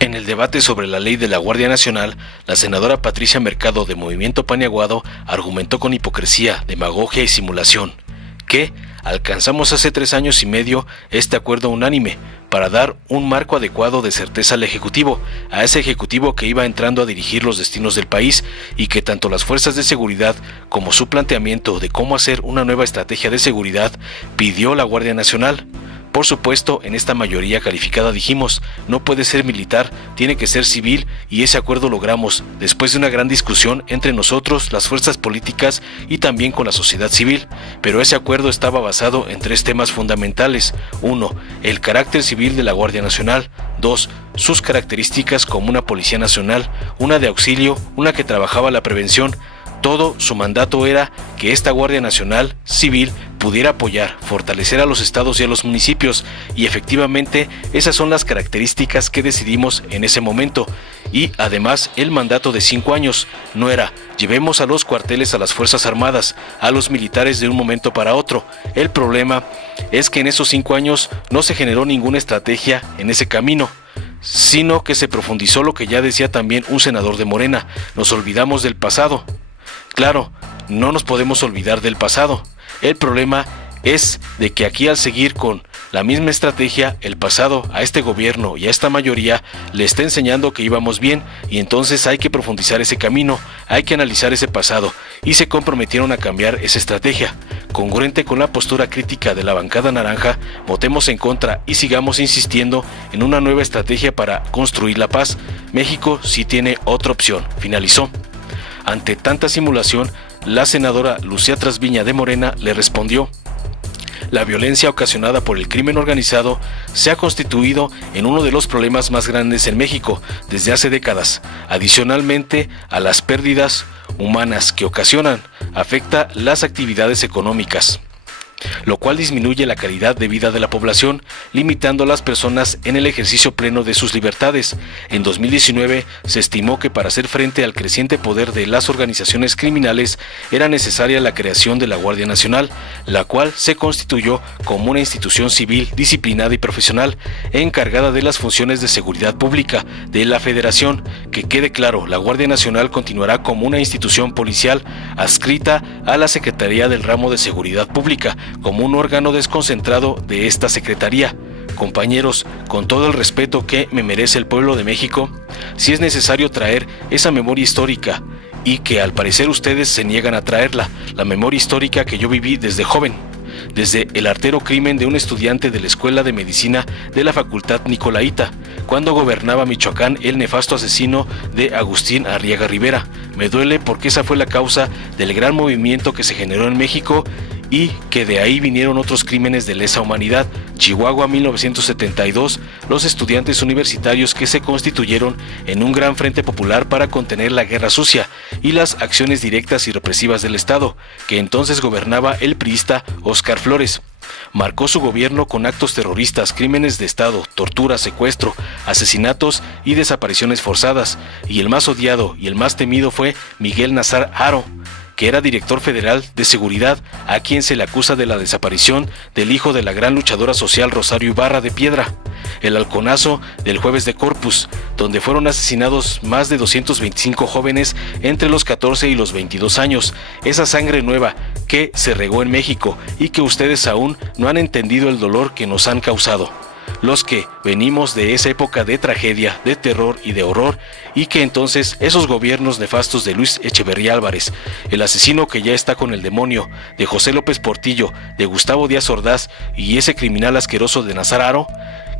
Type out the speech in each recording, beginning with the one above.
En el debate sobre la ley de la Guardia Nacional, la senadora Patricia Mercado de Movimiento Paniaguado argumentó con hipocresía, demagogia y simulación que alcanzamos hace 3 años y medio este acuerdo unánime para dar un marco adecuado de certeza al Ejecutivo, a ese Ejecutivo que iba entrando a dirigir los destinos del país y que tanto las fuerzas de seguridad como su planteamiento de cómo hacer una nueva estrategia de seguridad pidió la Guardia Nacional. Por supuesto, en esta mayoría calificada dijimos, no puede ser militar, tiene que ser civil, y ese acuerdo logramos, después de una gran discusión entre nosotros, las fuerzas políticas y también con la sociedad civil. Pero ese acuerdo estaba basado en 3 temas fundamentales. 1. El carácter civil de la Guardia Nacional. 2. Sus características como una policía nacional, una de auxilio, una que trabajaba la prevención. Todo su mandato era que esta Guardia Nacional Civil pudiera apoyar, fortalecer a los estados y a los municipios, y efectivamente esas son las características que decidimos en ese momento. Y además el mandato de 5 años no era llevemos a los cuarteles a las Fuerzas Armadas, a los militares de un momento para otro. El problema es que en esos 5 años no se generó ninguna estrategia en ese camino, sino que se profundizó lo que ya decía también un senador de Morena: nos olvidamos del pasado. Claro, no nos podemos olvidar del pasado. El problema es de que aquí, al seguir con la misma estrategia, el pasado a este gobierno y a esta mayoría le está enseñando que íbamos bien, y entonces hay que profundizar ese camino, hay que analizar ese pasado, y se comprometieron a cambiar esa estrategia. Congruente con la postura crítica de la bancada naranja, votemos en contra y sigamos insistiendo en una nueva estrategia para construir la paz. México sí tiene otra opción, finalizó. Ante tanta simulación, la senadora Lucía Trasviña de Morena le respondió: la violencia ocasionada por el crimen organizado se ha constituido en uno de los problemas más grandes en México desde hace décadas. Adicionalmente a las pérdidas humanas que ocasionan, afecta las actividades económicas, lo cual disminuye la calidad de vida de la población, limitando a las personas en el ejercicio pleno de sus libertades. En 2019 se estimó que para hacer frente al creciente poder de las organizaciones criminales era necesaria la creación de la Guardia Nacional, la cual se constituyó como una institución civil, disciplinada y profesional, encargada de las funciones de seguridad pública de la Federación. Que quede claro, la Guardia Nacional continuará como una institución policial adscrita a la Secretaría del Ramo de Seguridad Pública, como un órgano desconcentrado de esta secretaría. Compañeros, con todo el respeto que me merece el pueblo de México, si es necesario traer esa memoria histórica, y que al parecer ustedes se niegan a traerla, la memoria histórica que yo viví desde joven, desde el artero crimen de un estudiante de la Escuela de Medicina de la Facultad Nicolaita, cuando gobernaba Michoacán el nefasto asesino de Agustín Arriaga Rivera. Me duele porque esa fue la causa del gran movimiento que se generó en México, y que de ahí vinieron otros crímenes de lesa humanidad. Chihuahua 1972, los estudiantes universitarios que se constituyeron en un gran frente popular para contener la guerra sucia y las acciones directas y represivas del Estado, que entonces gobernaba el priista Óscar Flores. Marcó su gobierno con actos terroristas, crímenes de Estado, tortura, secuestro, asesinatos y desapariciones forzadas, y el más odiado y el más temido fue Miguel Nazar Haro, que era director federal de seguridad, a quien se le acusa de la desaparición del hijo de la gran luchadora social Rosario Ibarra de Piedra, el halconazo del Jueves de Corpus, donde fueron asesinados más de 225 jóvenes entre los 14 y los 22 años. Esa sangre nueva que se regó en México y que ustedes aún no han entendido el dolor que nos han causado. Los que venimos de esa época de tragedia, de terror y de horror, y que entonces esos gobiernos nefastos de Luis Echeverría Álvarez, el asesino que ya está con el demonio, de José López Portillo, de Gustavo Díaz Ordaz y ese criminal asqueroso de Nazar Haro,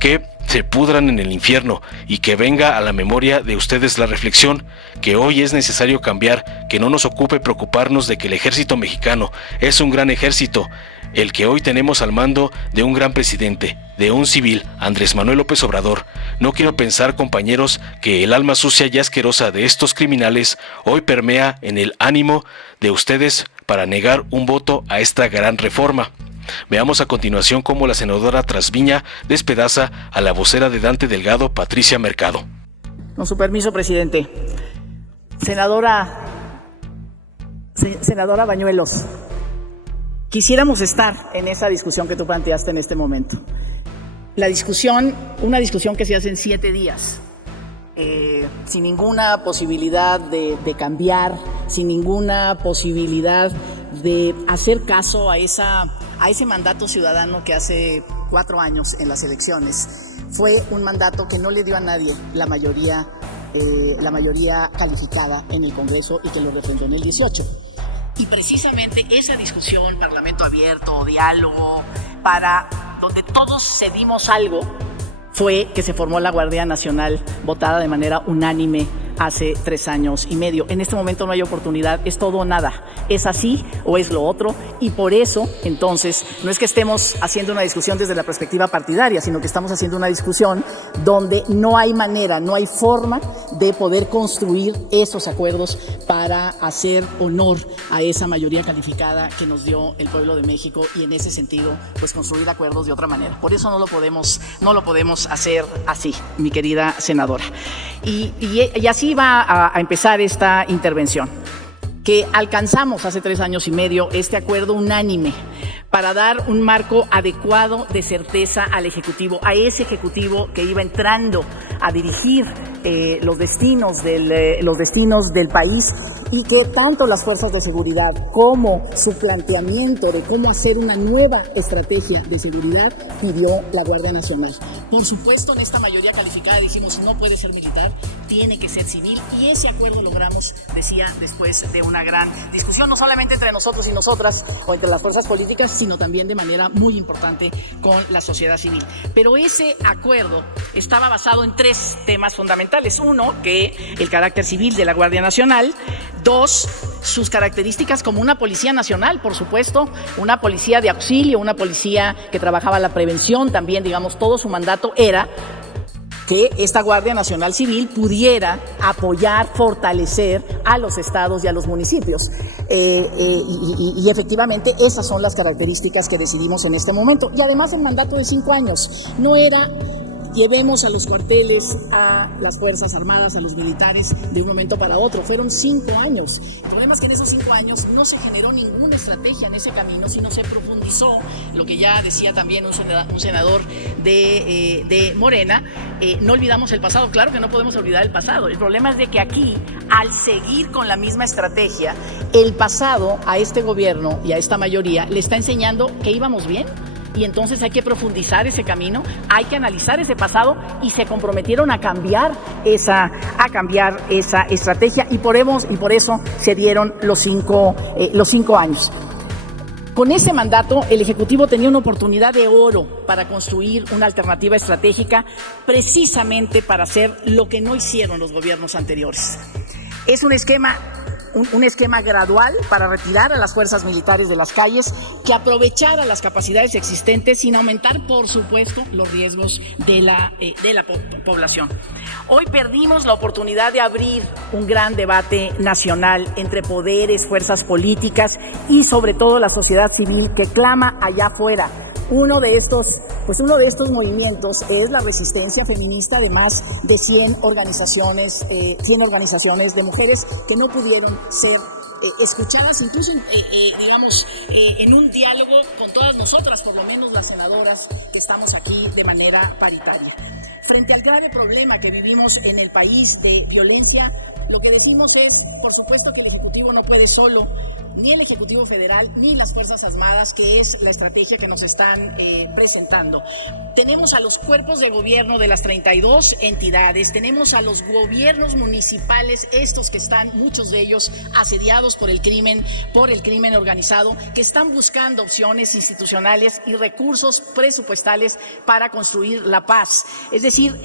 que se pudran en el infierno, y que venga a la memoria de ustedes la reflexión que hoy es necesario cambiar, que no nos ocupe preocuparnos de que el ejército mexicano es un gran ejército, el que hoy tenemos al mando de un gran presidente, de un civil, Andrés Manuel López Obrador. No quiero pensar, compañeros, que el alma sucia y asquerosa de estos criminales hoy permea en el ánimo de ustedes para negar un voto a esta gran reforma. Veamos a continuación cómo la senadora Trasviña despedaza a la vocera de Dante Delgado, Patricia Mercado. Con su permiso, presidente. Senadora Bañuelos, quisiéramos estar en esa discusión que tú planteaste en este momento. Una discusión que se hace en 7 días, sin ninguna posibilidad de cambiar, sin ninguna posibilidad de hacer caso a ese mandato ciudadano que hace 4 años en las elecciones. Fue un mandato que no le dio a nadie la mayoría calificada en el Congreso y que lo refrendó en el 18. Y precisamente esa discusión, parlamento abierto, diálogo, para donde todos cedimos algo, fue que se formó la Guardia Nacional, votada de manera unánime hace 3 años y medio. En este momento no hay oportunidad, es todo o nada. Es así o es lo otro, y por eso, entonces, no es que estemos haciendo una discusión desde la perspectiva partidaria, sino que estamos haciendo una discusión donde no hay manera, no hay forma de poder construir esos acuerdos para hacer honor a esa mayoría calificada que nos dio el pueblo de México, y en ese sentido, pues construir acuerdos de otra manera. Por eso no lo podemos hacer así, mi querida senadora. Y así va a empezar esta intervención, que alcanzamos hace 3 años y medio este acuerdo unánime para dar un marco adecuado de certeza al Ejecutivo, a ese Ejecutivo que iba entrando a dirigir los destinos del país, y que tanto las fuerzas de seguridad como su planteamiento de cómo hacer una nueva estrategia de seguridad pidió la Guardia Nacional. Por supuesto, en esta mayoría calificada dijimos no puede ser militar, tiene que ser civil, y ese acuerdo logramos, decía, después de una gran discusión, no solamente entre nosotros y nosotras o entre las fuerzas políticas, sino también de manera muy importante con la sociedad civil. Pero ese acuerdo estaba basado en 3 temas fundamentales. 1, que el carácter civil de la Guardia Nacional. 2, sus características como una policía nacional, por supuesto, una policía de auxilio, una policía que trabajaba la prevención también, digamos, todo su mandato era que esta Guardia Nacional Civil pudiera apoyar, fortalecer a los estados y a los municipios. Y efectivamente esas son las características que decidimos en este momento. Y además el mandato de 5 años no era llevemos a los cuarteles a las Fuerzas Armadas, a los militares de un momento para otro. Fueron 5 años. El problema es que en esos 5 años no se generó ninguna estrategia en ese camino, sino se profundizó lo que ya decía también un senador de Morena. No olvidamos el pasado. Claro que no podemos olvidar el pasado. El problema es de que aquí, al seguir con la misma estrategia, el pasado a este gobierno y a esta mayoría le está enseñando que íbamos bien. Y entonces hay que profundizar ese camino, hay que analizar ese pasado, y se comprometieron a cambiar esa estrategia, y por eso se dieron los 5 años. Con ese mandato, el Ejecutivo tenía una oportunidad de oro para construir una alternativa estratégica, precisamente para hacer lo que no hicieron los gobiernos anteriores. Es un esquema gradual para retirar a las fuerzas militares de las calles, que aprovechara las capacidades existentes sin aumentar, por supuesto, los riesgos de la población. Hoy perdimos la oportunidad de abrir un gran debate nacional entre poderes, fuerzas políticas y sobre todo la sociedad civil que clama allá afuera. Uno de estos movimientos es la resistencia feminista de más de 100 organizaciones de mujeres que no pudieron ser escuchadas, incluso en un diálogo con todas nosotras, por lo menos las senadoras que estamos aquí de manera paritaria. Frente al grave problema que vivimos en el país de violencia, lo que decimos es, por supuesto, que el Ejecutivo no puede solo, ni el Ejecutivo Federal, ni las Fuerzas Armadas, que es la estrategia que nos están presentando. Tenemos a los cuerpos de gobierno de las 32 entidades, tenemos a los gobiernos municipales, estos que están, muchos de ellos, asediados por el crimen organizado, que están buscando opciones institucionales y recursos presupuestales para construir la paz. Es decir,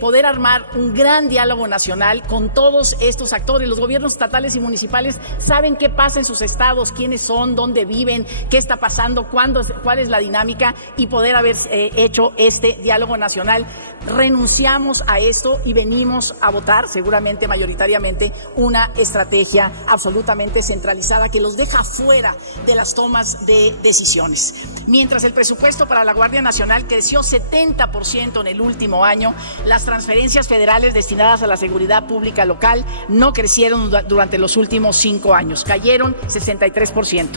poder armar un gran diálogo nacional con todos estos actores. Los gobiernos estatales y municipales saben qué pasa en sus estados, quiénes son, dónde viven, qué está pasando, cuál es la dinámica, y poder haber hecho este diálogo nacional. Renunciamos a esto y venimos a votar, seguramente mayoritariamente, una estrategia absolutamente centralizada que los deja fuera de las tomas de decisiones. Mientras el presupuesto para la Guardia Nacional creció 70% en el último año, las transferencias federales destinadas a la seguridad pública local no crecieron durante los últimos 5 años, cayeron 63%.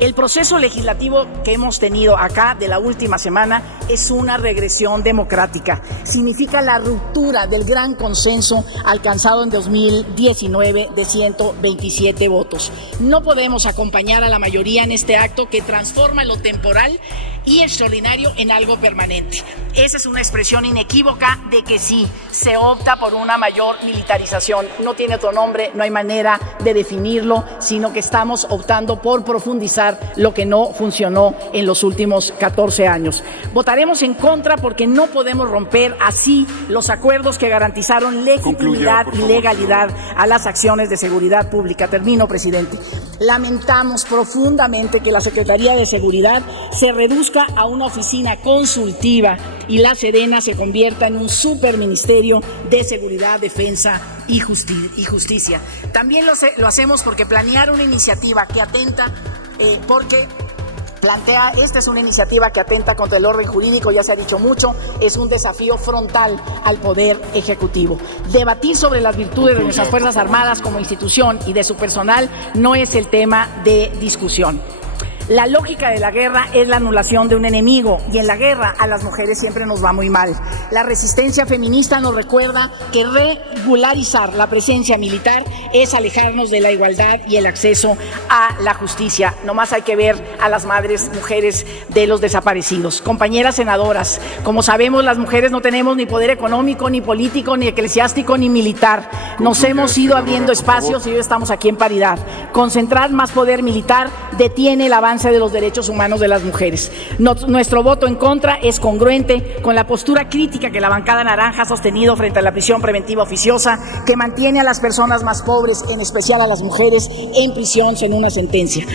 El proceso legislativo que hemos tenido acá de la última semana es una regresión democrática. Significa la ruptura del gran consenso alcanzado en 2019 de 127 votos. No podemos acompañar a la mayoría en este acto que transforma lo temporal y extraordinario en algo permanente. Esa es una expresión inequívoca de que sí, se opta por una mayor militarización. No tiene otro nombre, no hay manera de definirlo, sino que estamos optando por profundizar lo que no funcionó en los últimos 14 años. Votaremos en contra porque no podemos romper así los acuerdos que garantizaron legitimidad y legalidad a las acciones de seguridad pública. Termino, presidente. Lamentamos profundamente que la Secretaría de Seguridad se reduzca a una oficina consultiva y la Sedena se convierta en un superministerio de Seguridad, Defensa y Justicia. También lo hacemos porque planear una iniciativa que atenta, esta es una iniciativa que atenta contra el orden jurídico, ya se ha dicho mucho, es un desafío frontal al Poder Ejecutivo. Debatir sobre las virtudes de nuestras Fuerzas Armadas como institución y de su personal no es el tema de discusión. La lógica de la guerra es la anulación de un enemigo y en la guerra a las mujeres siempre nos va muy mal. La resistencia feminista nos recuerda que regularizar la presencia militar es alejarnos de la igualdad y el acceso a la justicia. Nomás hay que ver a las madres, mujeres de los desaparecidos. Compañeras senadoras, como sabemos, las mujeres no tenemos ni poder económico, ni político, ni eclesiástico, ni militar. Nos hemos ido abriendo espacios y hoy estamos aquí en paridad. Concentrar más poder militar detiene el avance de los derechos humanos de las mujeres. Nuestro voto en contra es congruente con la postura crítica que la bancada naranja ha sostenido frente a la prisión preventiva oficiosa, que mantiene a las personas más pobres, en especial a las mujeres, en prisión sin una sentencia.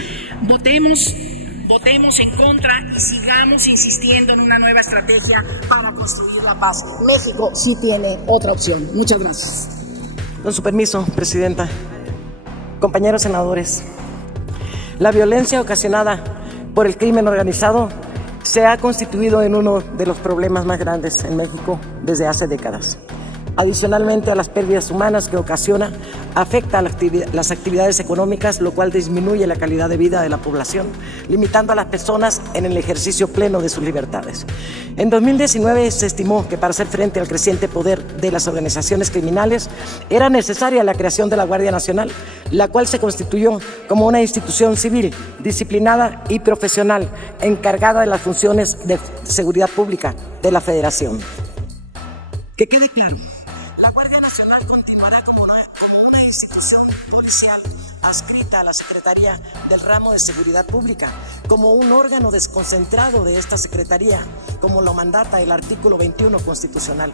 Votemos en contra y sigamos insistiendo en una nueva estrategia para construir la paz. México sí tiene otra opción. Muchas gracias. Con su permiso, presidenta. Compañeros senadores, la violencia ocasionada por el crimen organizado se ha constituido en uno de los problemas más grandes en México desde hace décadas. Adicionalmente a las pérdidas humanas que ocasiona, afecta a las actividades económicas, lo cual disminuye la calidad de vida de la población, limitando a las personas en el ejercicio pleno de sus libertades. En 2019 se estimó que para hacer frente al creciente poder de las organizaciones criminales era necesaria la creación de la Guardia Nacional, la cual se constituyó como una institución civil, disciplinada y profesional, encargada de las funciones de seguridad pública de la Federación. Que quede claro, la Guardia Nacional continuará como una institución policial adscrita a la Secretaría del Ramo de Seguridad Pública, como un órgano desconcentrado de esta Secretaría, como lo mandata el artículo 21 constitucional.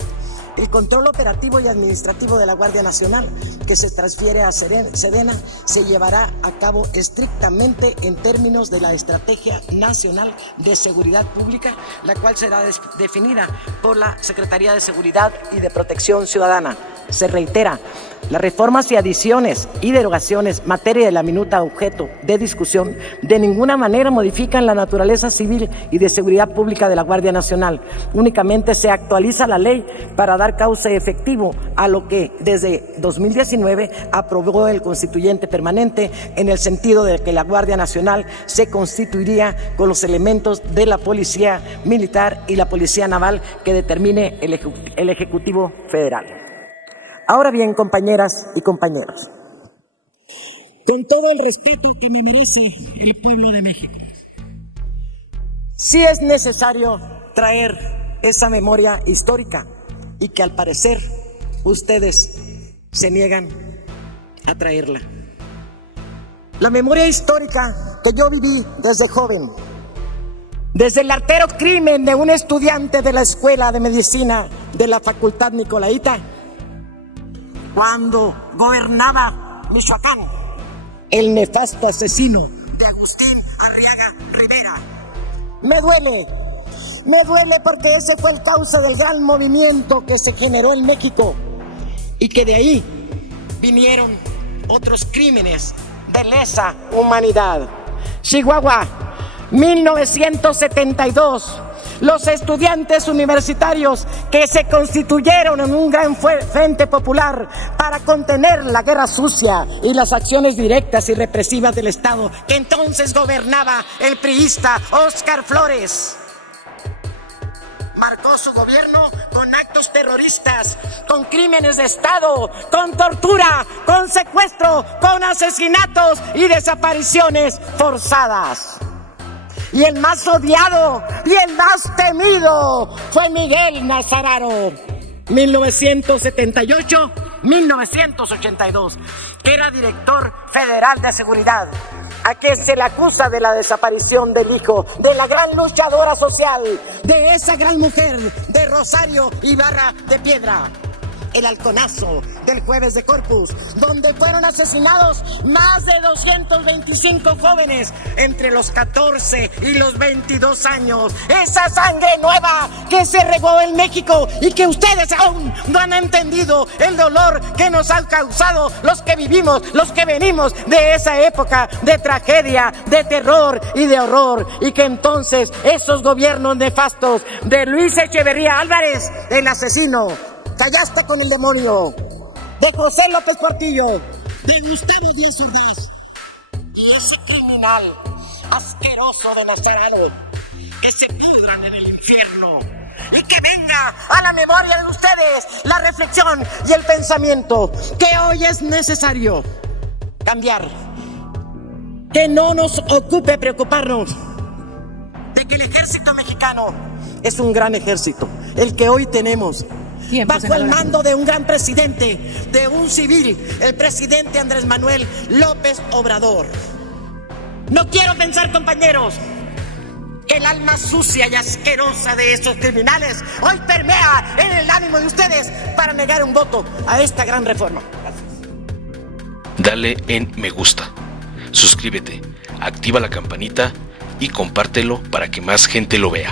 El control operativo y administrativo de la Guardia Nacional, que se transfiere a Sedena, se llevará a cabo estrictamente en términos de la Estrategia Nacional de Seguridad Pública, la cual será definida por la Secretaría de Seguridad y de Protección Ciudadana. Se reitera, las reformas y adiciones y derogaciones, materia de la minuta objeto de discusión, de ninguna manera modifican la naturaleza civil y de seguridad pública de la Guardia Nacional. Únicamente se actualiza la ley para dar cauce efectivo a lo que desde 2019 aprobó el Constituyente Permanente, en el sentido de que la Guardia Nacional se constituiría con los elementos de la Policía Militar y la Policía Naval que determine el Ejecutivo Federal. Ahora bien, compañeras y compañeros, con todo el respeto que me merece el pueblo de México, sí es necesario traer esa memoria histórica y que al parecer ustedes se niegan a traerla. La memoria histórica que yo viví desde joven, desde el artero crimen de un estudiante de la Escuela de Medicina de la Facultad Nicolaita, cuando gobernaba Michoacán, el nefasto asesino de Agustín Arriaga Rivera. Me duele porque ese fue el causa del gran movimiento que se generó en México y que de ahí vinieron otros crímenes de lesa humanidad. Chihuahua, 1972, los estudiantes universitarios que se constituyeron en un gran frente popular para contener la guerra sucia y las acciones directas y represivas del Estado que entonces gobernaba el priista Óscar Flores. Marcó su gobierno con actos terroristas, con crímenes de Estado, con tortura, con secuestro, con asesinatos y desapariciones forzadas. Y el más odiado y el más temido fue Miguel Nazararo, 1978-1982, que era director federal de seguridad, a quien se le acusa de la desaparición del hijo de la gran luchadora social, de esa gran mujer, de Rosario Ibarra de Piedra. El halconazo del Jueves de Corpus, donde fueron asesinados más de 225 jóvenes entre los 14 y los 22 años. Esa sangre nueva que se regó en México y que ustedes aún no han entendido el dolor que nos han causado los que vivimos, los que venimos de esa época de tragedia, de terror y de horror, y que entonces esos gobiernos nefastos de Luis Echeverría Álvarez, el asesino, callaste con el demonio, de José López Portillo, de Gustavo Díaz Ordaz, y ese criminal asqueroso de Nazararo, que se pudran en el infierno, y que venga a la memoria de ustedes la reflexión y el pensamiento que hoy es necesario cambiar, que no nos ocupe preocuparnos de que el ejército mexicano es un gran ejército, el que hoy tenemos. Bajo el mando de un gran presidente, de un civil, el presidente Andrés Manuel López Obrador. No quiero pensar, compañeros, que el alma sucia y asquerosa de esos criminales hoy permea en el ánimo de ustedes para negar un voto a esta gran reforma. Dale en me gusta, suscríbete, activa la campanita y compártelo para que más gente lo vea.